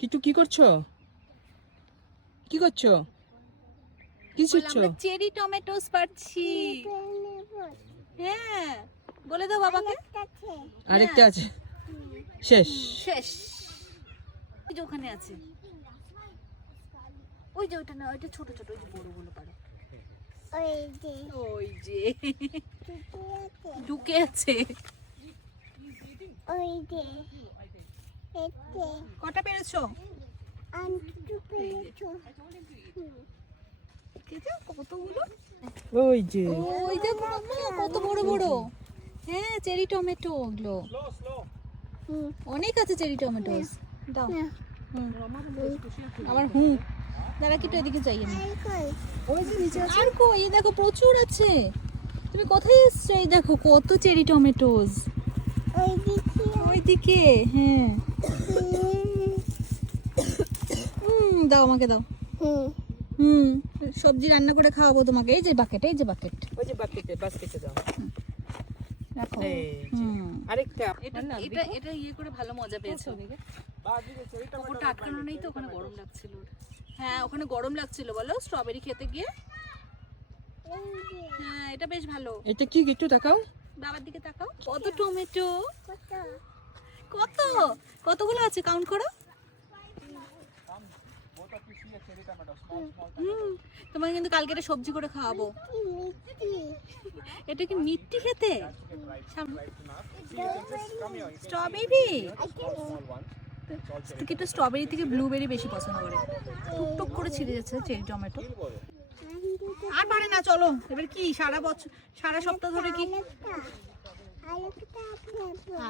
কিটু কি করছো? কি করছো? কি শিখছো? আমরা চেরি টমেটোস পাচ্ছি। হ্যাঁ, বলে দাও বাবাকে। আরেকটা আছে, শেষ। শেষ। ওই যে ওখানে আছে, ওই যে ওটা না, ওইটা ছোট ছোট, ওই যে বড়গুলো পারে। ওই যে ঢুকে আছে। কটা পেরেছো? কতগুলো? ওই যে ওই দেখো মাম্মা, কত বড় বড়। হ্যাঁ, চেরি টমেটো ওগুলো। অনেক আছে চেরি টমেটোস। দাও। আবার দাঁড়া, কিটু এদিকে যাইয়ে না। ওই যে নিচে আছে। আর কই, এই দেখো প্রচুর আছে। তুমি কোথায় এসছো? এই দেখো কত চেরি টমেটোস। ওইদিকে, হ্যাঁ। দাও আমাকে, দাও। সবজি রান্না করে খাওয়াবো তোমাকে। এই যে বাকেট, এই যে বাকেট। ওই যে বাস্কেটে দাও। রাখো। আরেকটা এটা ইয়ে করে ভালো মজা পেয়েছো। ওটা আটকানো নেই তো, ওখানে গরম লাগছিল। হ্যাঁ, ওখানে গরম লাগছিল বলো, স্ট্রবেরি খেতে গিয়ে। হ্যাঁ, এটা বেশ ভালো। এটা কি কিটু দেখাও? বাবার দিকে তাকাও। কত টমেটো, কত কতগুলো আছে, কাউন্ট করো। তোমাকে কিন্তু কালকে এটা সবজি করে খাওয়াবো। এটা কি মিষ্টি খেতে? স্ট্রবেরি কিন্তু স্ট্রবেরি থেকে ব্লুবেরি বেশি পছন্দ করে। টুকটুক করে ছিঁড়ে যাচ্ছে চেরি টমেটো। আর পারে না, চলো এবার কি সারা বছর, সারা সপ্তাহ ধরে কি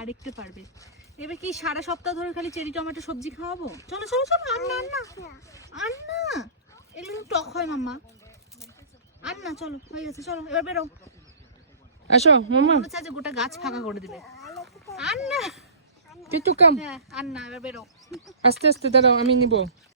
আরেকটু পারবে? এবার কি সারা সপ্তাহ ধরে খালি চেরি টমেটো সবজি খাওয়াবো? চলো চলো চলো, আর না আর না, এগুলো টক হয় মাম্মা। আর না, চলো হয়ে গেছে, চলো এবার বেরো। আসো মাম্মা, মনে হচ্ছে যে গোটা গাছ ফাঁকা করে দিবে। আর না, কিটু কাম। হ্যাঁ আর না, এবার বেরো। আস্তে আস্তে দাঁড়াও, আমি নিব।